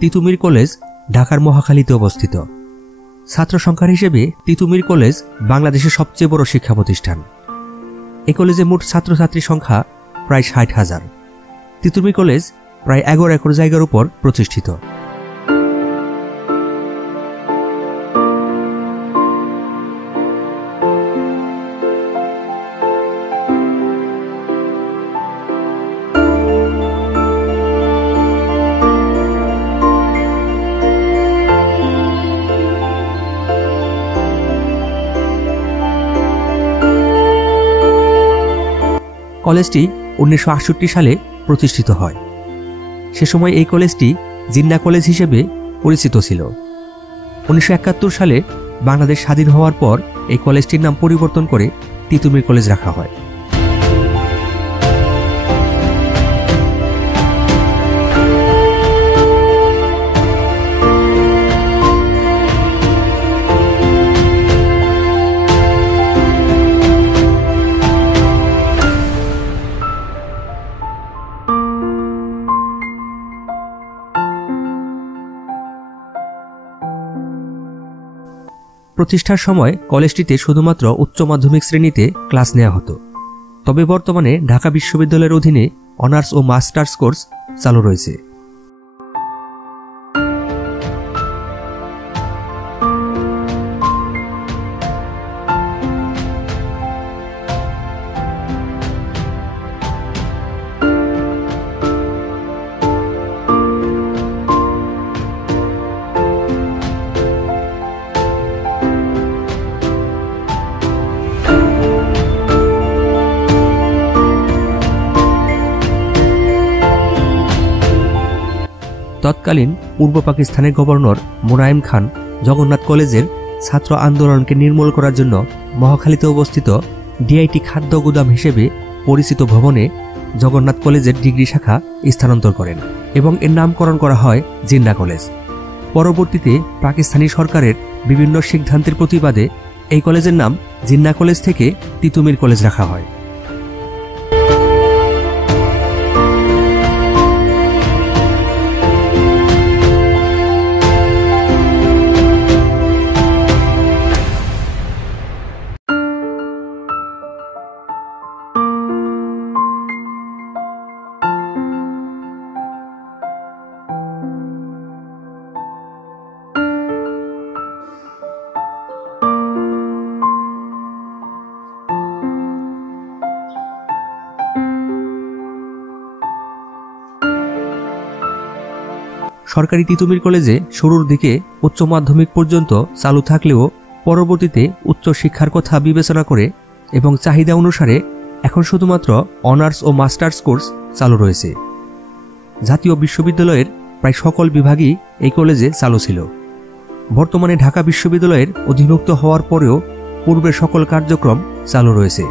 তিতুমির কলেজ ঢাকার মহাখালীতে অবস্থিত। ছাত্র সংখ্যার হিসেবে তিতুমির কলেজ বাংলাদেশের সবচেয়ে বড় শিক্ষা প্রতিষ্ঠান। এ কলেজে মোট ছাত্রছাত্রীর সংখ্যা প্রায় ৬০,০০০। তিতুমির কলেজ প্রায় ১১ একর জায়গার উপর প্রতিষ্ঠিত। কলেজটি ১৯৬৮ সালে প্রতিষ্ঠিত হয়। সে সময় এই কলেজটি জিন্না কলেজ হিসেবে পরিচিত ছিল। ১৯৭১ সালে বাংলাদেশ স্বাধীন হওয়ার পর এই কলেজটির নাম পরিবর্তন করে তিতুমির কলেজ রাখা হয়। প্রতিষ্ঠার সময় কলেজটিতে শুধুমাত্র উচ্চ মাধ্যমিক শ্রেণীতে ক্লাস নেওয়া হতো। তবে বর্তমানে ঢাকা বিশ্ববিদ্যালয়ের অধীনে অনার্স ও মাস্টার্স কোর্স চালু রয়েছে। তৎকালীন পূর্ব পাকিস্তানের গভর্নর মোনায়েম খান জগন্নাথ কলেজের ছাত্র আন্দোলনকে নির্মূল করার জন্য মহাখালীতে অবস্থিত ডিআইটি খাদ্য গুদাম হিসেবে পরিচিত ভবনে জগন্নাথ কলেজের ডিগ্রি শাখা স্থানান্তর করেন এবং এর নামকরণ করা হয় জিন্না কলেজ। পরবর্তীতে পাকিস্তানি সরকারের বিভিন্ন সিদ্ধান্তের প্রতিবাদে এই কলেজের নাম জিন্না কলেজ থেকে তিতুমির কলেজ রাখা হয়। সরকারি তিতুমির কলেজে শুরুর দিকে উচ্চ মাধ্যমিক পর্যন্ত চালু থাকলেও পরবর্তীতে উচ্চ শিক্ষার কথা বিবেচনা করে এবং চাহিদা অনুসারে এখন শুধুমাত্র অনার্স ও মাস্টার্স কোর্স চালু রয়েছে। জাতীয় বিশ্ববিদ্যালয়ের প্রায় সকল বিভাগই এই কলেজে চালু ছিল। বর্তমানে ঢাকা বিশ্ববিদ্যালয়ের অধিভুক্ত হওয়ার পরেও পূর্বের সকল কার্যক্রম চালু রয়েছে।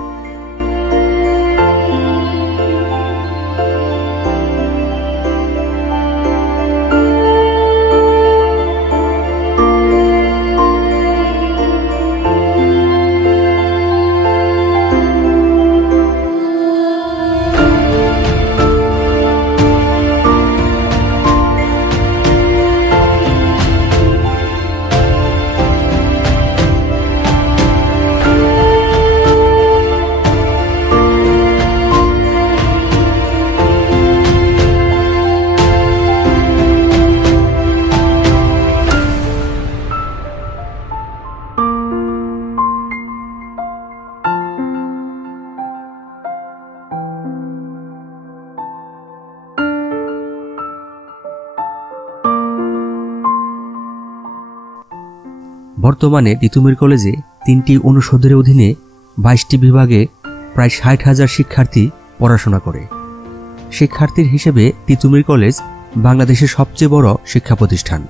বর্তমানে তিতুমির কলেজে 3টি অনুষদের অধীনে 22টি বিভাগে প্রায় 60,000 শিক্ষার্থী পড়াশোনা করে। শিক্ষার্থীর হিসেবে তিতুমির কলেজ বাংলাদেশের সবচেয়ে বড় শিক্ষা প্রতিষ্ঠান।